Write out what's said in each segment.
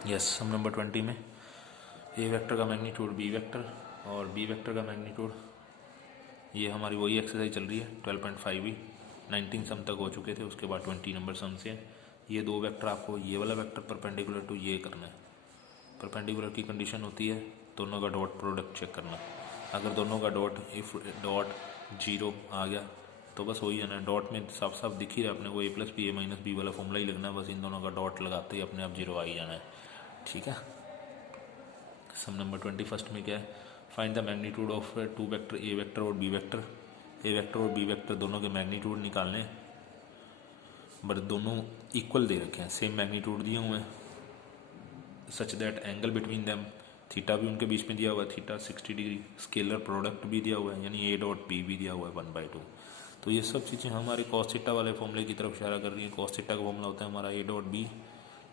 Yes, सम number 20 में ए vector का magnitude B vector और बी वेक्टर का मैग्नीट्यूड, ये हमारी वही एक्सरसाइज चल रही है 12.5 भी 19 सम तक हो चुके थे, उसके बाद 20 नंबर सम से ये दो वेक्टर आपको ये वाला वेक्टर परपेंडिकुलर टू ये करना है। परपेंडिकुलर की कंडीशन होती है दोनों का डॉट प्रोडक्ट चेक करना। अगर दोनों का डॉट इफ डॉट 0 आ गया तो बस वही जाना है, डॉट में साफ साफ दिख ही रहा है अपने को a+b a-b वाला फॉर्मूला ही लगना है, बस इन दोनों का डॉट लगाते ही अपने आप 0 आ ही जाना है। ठीक है। सम नंबर 21 में क्या है, find the magnitude of two vector A vector और बी वेक्टर। ए वेक्टर और बी वेक्टर दोनों के मैग्नीट्यूड निकालने, बट दोनों इक्वल दे रखे हैं, सेम मैग्नीट्यूड दिए हुए हैं, such that angle between them, theta भी उनके बीच में दिया हुआ है, थीटा 60 डिग्री, स्केलर प्रोडक्ट भी दिया हुआ है यानी ए डॉट बी भी दिया हुआ है 1/2। तो ये सब चीज़ें हमारे कॉस थीटा वाले फॉर्मूले की तरफ इशारा कर रही हैं। कॉस थीटा का फॉर्मूला होता है हमारा ए डॉट बी,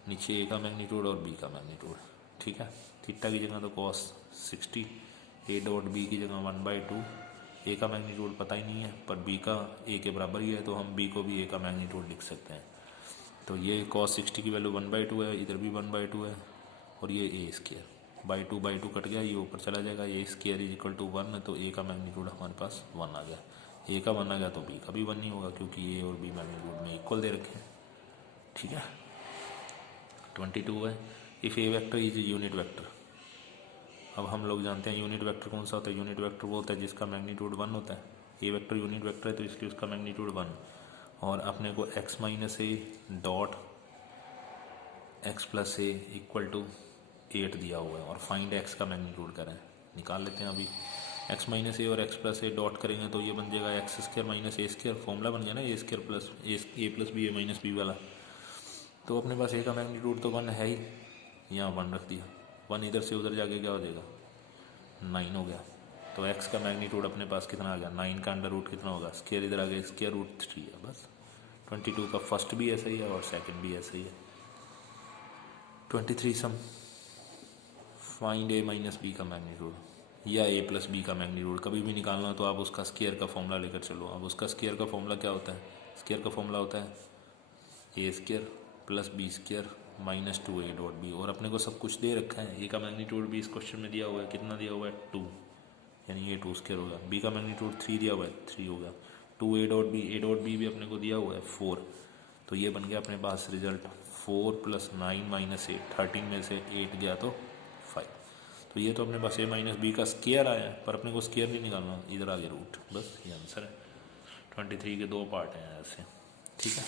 नीचे ए का मैग्नीट्यूड और बी का मैग्नीट्यूड। ठीक है, थीटा की जगह तो कॉस 60, ए डॉट बी की जगह 1/2। ए का मैग्नीट्यूड पता ही नहीं है पर बी का ए के बराबर ही है, तो हम बी को भी ए का मैग्नीट्यूड लिख सकते हैं। तो ये कॉस 60 की वैल्यू 1/2 है, इधर भी 1/2 है, और ये ए स्केयर बाई टू कट गया, ये ऊपर चला जाएगा, ए स्केयर इज इक्वल टू 1, तो ए का मैग्नीट्यूड हमारे पास 1 आ गया। ए का 1 आ गया तो बी का भी 1 नहीं होगा क्योंकि ए और बी मैग्नीट्यूड में इक्वल दे रखे हैं। ठीक है। 22 है, if A vector is unit vector. अब हम लोग जानते हैं यूनिट वेक्टर कौन सा होता है। यूनिट वेक्टर वो होता है जिसका मैग्नीट्यूड 1 होता है। ए वेक्टर यूनिट वेक्टर है तो इसलिए उसका मैग्नीट्यूड 1, और अपने को x minus A dot x plus A equal to 8 दिया हुआ है, और फाइंड x का मैग्नीट्यूड करें, निकाल लेते हैं अभी। x माइनस ए और x प्लस ए डॉट करेंगे तो ये बन जाएगा एक्स स्क्र माइनस ए स्क्र, फॉर्मूला बन गया ना ए स्क्र प्लस ए प्लस बी ए माइनस बी वाला। तो अपने पास ए का मैग्नीट्यूड तो 1 है ही, यहाँ 1 रख दिया, 1 इधर से उधर जाके क्या हो जाएगा 9 हो गया। तो x का मैग्नीट्यूड अपने पास कितना आ गया 9 का अंडर रूट कितना होगा, स्क्वायर इधर आ गया स्क्वायर रूट 3 है बस। 22 का फर्स्ट भी ऐसा ही है और सेकंड भी ऐसा ही है। 23 सम, फाइंड ए माइनस बी का मैग्नीट्यूड या ए प्लस बी का मैग्नीट्यूड, कभी भी निकालना हो तो आप उसका स्क्वायर का फॉर्मूला लेकर चलो। अब उसका स्क्वायर का फॉर्मूला क्या होता है, स्क्वायर का फॉर्मूला होता है A square plus B square minus 2 A dot B, और अपने को सब कुछ दे रखा है। ए का मैग्नीट्यूड भी इस क्वेश्चन में दिया हुआ है, कितना दिया हुआ है 2, यानी ये 2 स्क्वायर होगा। बी का मैग्नीट्यूड 3 दिया हुआ है, 3 होगा। 2 ए डॉट बी भी अपने को दिया हुआ है 4, तो ये बन गया अपने पास रिजल्ट 4 + 9 - 8, 13 में से 8 गया तो 5। तो ये तो अपने पास ए माइनस बी का स्क्वायर आया है, पर अपने को स्क्वायर नहीं निकालना, इधर आगे रूट, बस ये आंसर है। 23 के 2 पार्ट हैं ऐसे। ठीक है।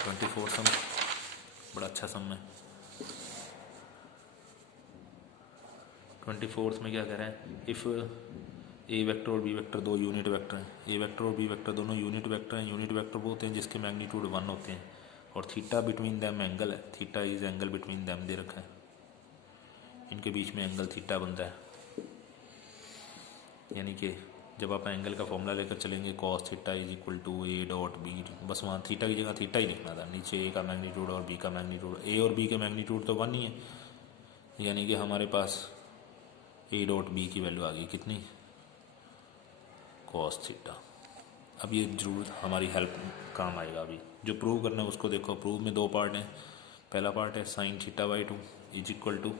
24 सम, बड़ा अच्छा सम है। 24 में क्या कह रहे हैं, इफ़ ए वेक्टर और बी वेक्टर दो यूनिट वेक्टर हैं, ए वेक्टर और बी वेक्टर दोनों यूनिट वेक्टर हैं। यूनिट वेक्टर वो होते हैं जिसके मैग्नीट्यूड 1 होते हैं, और थीटा बिटवीन दैम एंगल है, theta is angle between them they रखा है, इनके बीच में एंगल थीटा बनता है। यानी कि जब आप एंगल का फॉर्मूला लेकर चलेंगे cos theta is equal to A dot B, बस वहाँ थीटा की जगह थीटा ही लिखना था, नीचे ए का मैग्नीट्यूड और बी का मैग्नीट्यूड। ए और बी के मैग्नीट्यूड तो 1 ही है, यानी कि हमारे पास ए डॉट बी की वैल्यू आ गई कितनी, कॉस थीटा। अब ये जरूर हमारी हेल्प काम आएगा। अभी जो प्रूव करना है उसको देखो। प्रूव में 2 पार्ट हैं। पहला पार्ट है sine theta by 2 is equal to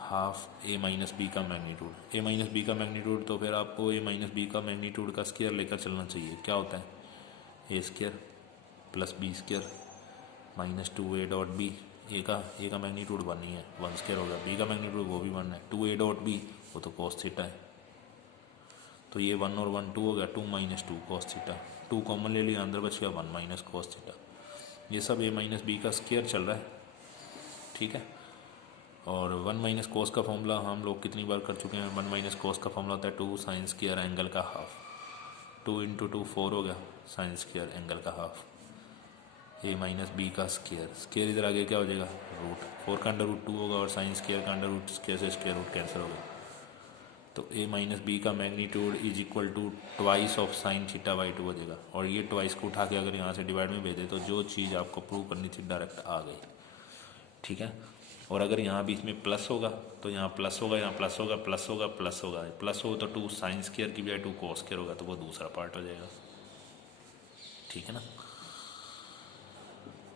half A minus B का मैग्नीट्यूड। ए माइनस बी का मैग्नीट्यूड, तो फिर आपको ए माइनस बी का मैग्नीट्यूड का स्क्वायर लेकर चलना चाहिए। क्या होता है A square plus B square minus 2 A dot B. A का मैग्नीट्यूड 1 ही है, 1 स्क्वायर होगा। बी का मैग्नीट्यूड वो भी 1 है, 2 ए डॉट बी वो तो कॉस थीटा है, तो ये 1 और 1 2 हो गया, 2 - 2 कॉस थीटा। 2 कॉमन ले लिया, अंदर बच गया 1 माइनस कॉस थीटा। ये सब ए माइनस बी का स्क्वायर चल रहा है। ठीक है। और 1 माइनस कॉस का फॉर्मूला हम लोग कितनी बार कर चुके हैं। 1 माइनस कॉस का फॉर्मूला होता है 2 साइन स्क्वायर एंगल का हाफ। 2 × 2 4 हो गया, साइन स्क्वायर एंगल का हाफ। ए माइनस बी का स्क्वायर इधर आगे क्या हो जाएगा रूट, 4 का अंडर रूट 2 होगा, और साइन स्क्वायर का अंडर रूट स्क्वायर से स्क्वायर रूट कैंसिल होगा। तो ए माइनस बी का magnitude is equal to twice of sine theta by 2 हो जाएगा। और ये ट्वाइस को उठा के अगर यहाँ से डिवाइड में भेजे तो जो चीज़ आपको प्रूव करनी थी डायरेक्ट आ गई। ठीक है। और अगर यहाँ बीच में प्लस होगा तो यहाँ प्लस होगा, यहाँ प्लस होगा, प्लस होगा, प्लस होगा, प्लस हो तो 2 साइन स्क्वायर की बजाय 2 कॉस स्क्वायर होगा, तो वो दूसरा पार्ट हो जाएगा। ठीक है ना।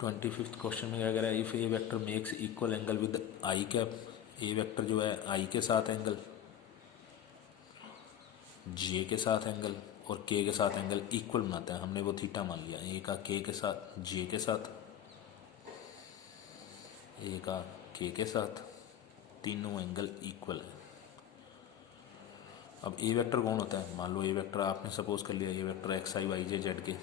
25th क्वेश्चन में क्या कह रहा है, if A vector makes equal angle with I cap, A vector जो है आई के साथ एंगल, जे के साथ एंगल और के के साथ एंगल इक्वल बनाता है, हमने वो थीटा मान लिया, ए का के के साथ, जे के साथ, ए का के के साथ, तीनों एंगल इक्वल है। अब ए वेक्टर कौन होता है, मान लो ए वेक्टर आपने सपोज कर लिया, ए वेक्टर एक्स आई वाई जे जेड के।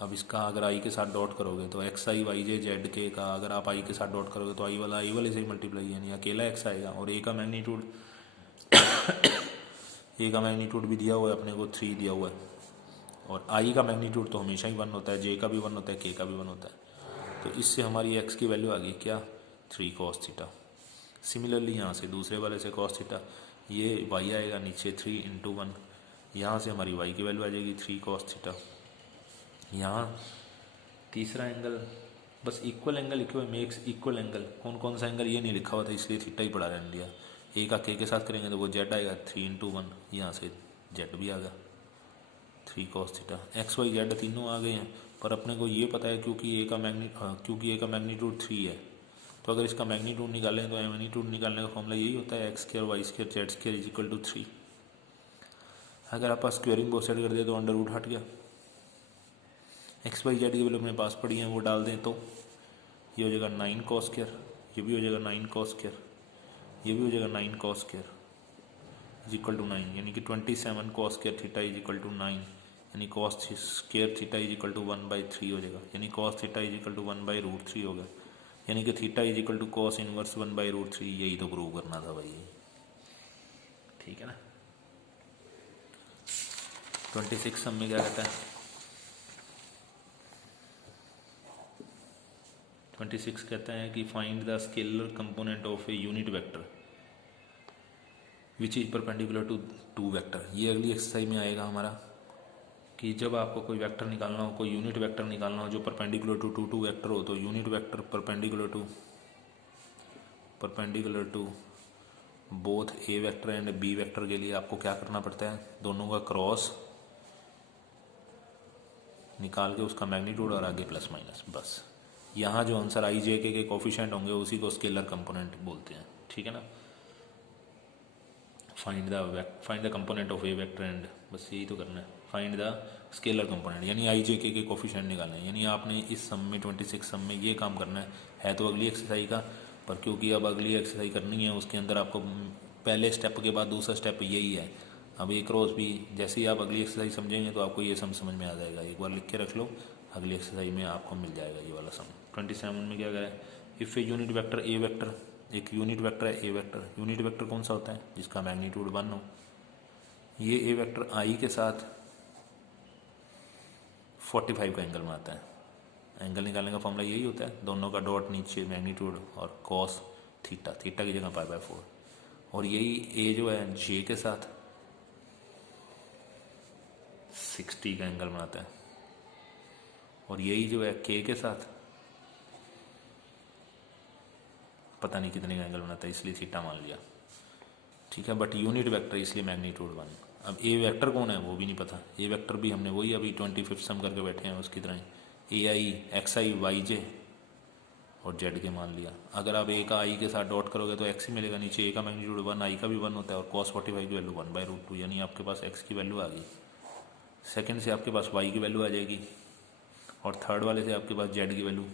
अब इसका अगर आई के साथ डॉट करोगे तो एक्स आई वाई जे जेड के का अगर आप आई के साथ डॉट करोगे तो आई वाले से ही मल्टीप्लाई, यानी अकेला एक्स आएगा। और ए का मैग्नीट्यूड ए का मैग्नीट्यूड भी दिया हुआ है अपने को, 3 दिया हुआ है। और आई का मैग्नीट्यूड तो हमेशा ही 1 होता है, जे का भी 1 होता है, के का भी 1 होता है। तो इससे हमारी एक्स की वैल्यू आ गई क्या, 3 cos थीटा। सिमिलरली यहाँ से दूसरे वाले से cos थीटा, ये वाई आएगा नीचे 3 × 1, यहाँ से हमारी वाई की वैल्यू आ जाएगी 3 cos थीटा। यहाँ तीसरा एंगल, बस इक्वल एंगल लिखे हुए, मेक्स इक्वल एंगल, कौन कौन सा एंगल ये नहीं लिखा हुआ था इसलिए थीटा ही पढ़ा रहने दिया। ए का के साथ करेंगे तो वो जेड आएगा 3 × 1, यहाँ से जेड भी आ गया 3 cos theta. X Y Z तीनों आ गए हैं, पर अपने को ये पता है क्योंकि ए का मैग्नीट्यूड 3 है, तो अगर इसका मैग्नीट्यूड निकालें तो मैग्नीट्यूड निकालने का फॉर्मूला यही होता है, x² y² z² = 3। अगर आप स्क्वेयरिंग बोथ साइड कर दिया तो अंडर रूट हट गया, एक्स वाई जेड की वैल्यू अपने पास पड़ी है वो डाल दें तो ये हो जाएगा 9 cos², ये भी हो जाएगा 9 cos², ये भी हो जाएगा 9 cos² = 9, यानी कि 27 cos² थीटा = 9, यानी cos² थीटा = 1/3 हो जाएगा, यानी cos थीटा = 1/√3 होगा, यानी कि थीटा = cos इनवर्स 1/√3। यही तो प्रूव करना था भाई, ठीक है ना। 26 सम में क्या कहता है, 26 कहता है कि find the scalar component of a unit vector which is perpendicular to 2 vector. ये अगली एक्सरसाइज में आएगा हमारा कि जब आपको कोई वेक्टर निकालना हो, कोई यूनिट वेक्टर निकालना हो जो परपेंडिकुलर टू 2 वेक्टर हो, तो unit vector perpendicular to both A vector and B vector के लिए आपको क्या करना पड़ता है, दोनों का क्रॉस निकाल के उसका मैग्नीट्यूड और आगे प्लस माइनस, बस। यहाँ जो आंसर आई जे के कोफिशिएंट होंगे उसी को स्केलर कंपोनेंट बोलते हैं, ठीक है ना। Find the component of a vector and, बस यही तो करना है, फाइंड द स्केलर कंपोनेंट, यानी आई जे के कोफिशिएंट निकालना है। यानी आपने इस सम में 26 सम में ये काम करना है तो अगली एक्सरसाइज का, पर क्योंकि अब अगली एक्सरसाइज करनी है उसके अंदर आपको पहले स्टेप के बाद दूसरा स्टेप यही है। अब एक रोज़ भी जैसे ही आप अगली एक्सरसाइज समझेंगे तो आपको ये सम समझ में आ जाएगा, एक बार लिख के रख लो, अगली एक्सरसाइज में आपको मिल जाएगा ये वाला सम। 27 में क्या करें, if A unit vector A vector, एक यूनिट वेक्टर है ए वेक्टर, यूनिट वेक्टर कौन सा होता है, जिसका मैग्नीट्यूड 1 हो। ये ए वेक्टर आई के साथ 45 का एंगल बनाता है। एंगल निकालने का फॉर्मूला यही होता है, दोनों का डॉट नीचे मैग्नीट्यूड और cos थीटा, थीटा की जगह π/4। और यही ए जो है जे के साथ 60 का एंगल बनाता है, और यही जो है के साथ पता नहीं कितने का एंगल बनाता है, इसलिए थीटा मान लिया, ठीक है। बट यूनिट वेक्टर इसलिए मैग्नीट्यूड 1। अब ए वेक्टर कौन है वो भी नहीं पता, ए वेक्टर भी हमने वही अभी 25 सम करके बैठे हैं उसकी तरह, ए आई एक्स आई वाई जे और जेड के मान लिया। अगर आप ए का आई के साथ डॉट करोगे तो एक्स ही मिलेगा, नीचे ए का मैग्नीट्यूड 1, आई का भी 1 होता है, और cos 45 की वैल्यू 1/√2, यानी आपके पास एक्स की वैल्यू आ गई। सेकंड से आपके पास वाई की वैल्यू आ जाएगी, और थर्ड वाले से आपके पास जेड की वैल्यू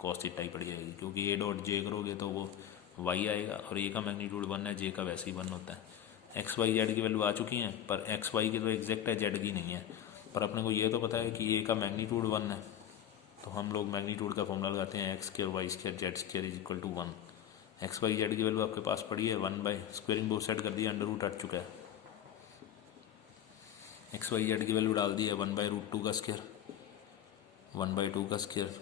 cos थीटा ही पड़ जाएगी, क्योंकि ए डॉट जे करोगे तो वो वाई आएगा, और ए का मैग्नीट्यूड 1 है, जे का वैसे ही 1 होता है। एक्स वाई जेड की वैल्यू आ चुकी हैं, पर एक्स वाई की तो एग्जैक्ट है, जेड की नहीं है। पर अपने को ये तो पता है कि ए का मैग्नीट्यूड 1 है, तो हम लोग मैग्नीट्यूड का फॉर्मूला लगाते हैं x² y² z² = 1। X Y Z की वैल्यू आपके पास पड़ी है 1 स्क्वेयरिंग बोथ साइड कर दिया, अंडर रूट हट चुका है। एक्स वाई जेड की वैल्यू डाल दी है 1/√2 का स्क्वायर, 1/2 का स्क्वायर,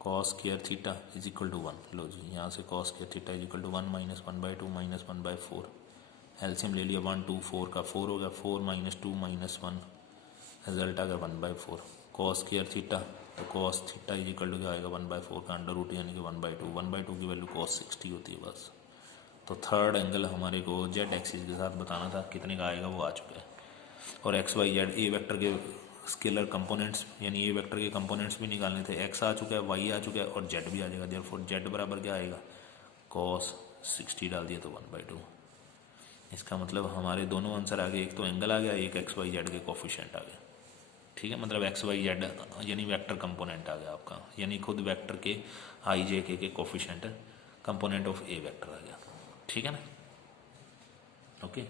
cos² थीटा = 1। लो जी, यहाँ से cos² थीटा = 1 - 1/2 - 1/4, एलसीएम ले लिया, 1 2 4 का 4 हो गया, 4 - 2 - 1, रिजल्ट आ गया 1/4। cos² थीटा, तो cos थीटा = क्या आएगा 1/4 का अंडर रूट, यानी कि 1/2, 1/2 की वैल्यू cos 60 होती है बस। तो थर्ड एंगल हमारे को जेड एक्सिस के साथ बताना था, कितने का आएगा वो आ चुका है। और X Y Z A vector के स्केलर कंपोनेंट्स यानी ए वेक्टर के कंपोनेंट्स भी निकालने थे। एक्स आ चुका है, वाई आ चुका है और जेड भी आ जाएगा। देयरफॉर जेड बराबर क्या आएगा, cos 60 डाल दिया तो 1/2। इसका मतलब हमारे दोनों आंसर आ गए, एक तो एंगल आ गया, एक एक्स वाई जेड के कोफिशिएंट आ गए। ठीक है, मतलब एक्स वाई जेड यानी वेक्टर कंपोनेंट आ गया आपका, यानी खुद वेक्टर के आई जे के coefficient component of a vector आ गया। ठीक है ना, ओके।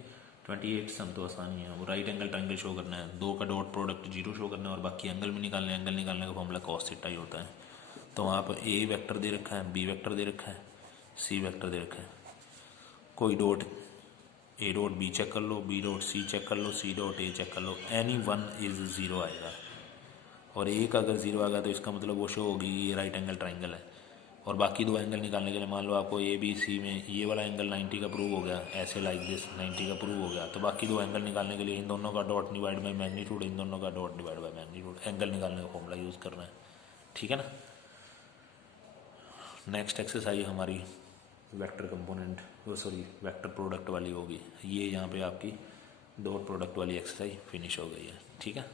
28 सम तो आसानी है, वो राइट एंगल ट्रायंगल शो करना है, दो का डॉट प्रोडक्ट 0 शो करना है और बाकी एंगल भी निकालना है। एंगल निकालने का फॉर्मूला cos थीटा ही होता है। तो आप ए वेक्टर दे रखा है, बी वेक्टर दे रखा है, सी वेक्टर दे रखा है, कोई dot A dot B check कर लो, बी डॉट सी चेक कर लो, सी डॉट ए चेक कर लो, एनी वन इज 0 आएगा। और ए का अगर 0 आ गया तो इसका मतलब वो शो होगी ये राइट एंगल ट्राइंगल है। और बाकी दो एंगल निकालने के लिए मान लो आपको ए बी सी में ये वाला एंगल 90 का प्रूव हो गया, ऐसे लाइक दिस 90 का प्रूव हो गया, तो बाकी दो एंगल निकालने के लिए इन दोनों का डॉट डिवाइड बाई मैग्नीट्यूड, इन दोनों का dot divide by magnitude, angle निकालने का फॉर्मूला यूज़ करना है। ठीक है ना। नेक्स्ट एक्सरसाइज हमारी वेक्टर कंपोनेंट वेक्टर प्रोडक्ट वाली होगी। ये यहाँ पे आपकी डॉट प्रोडक्ट वाली एक्सरसाइज फिनिश हो गई है। ठीक है।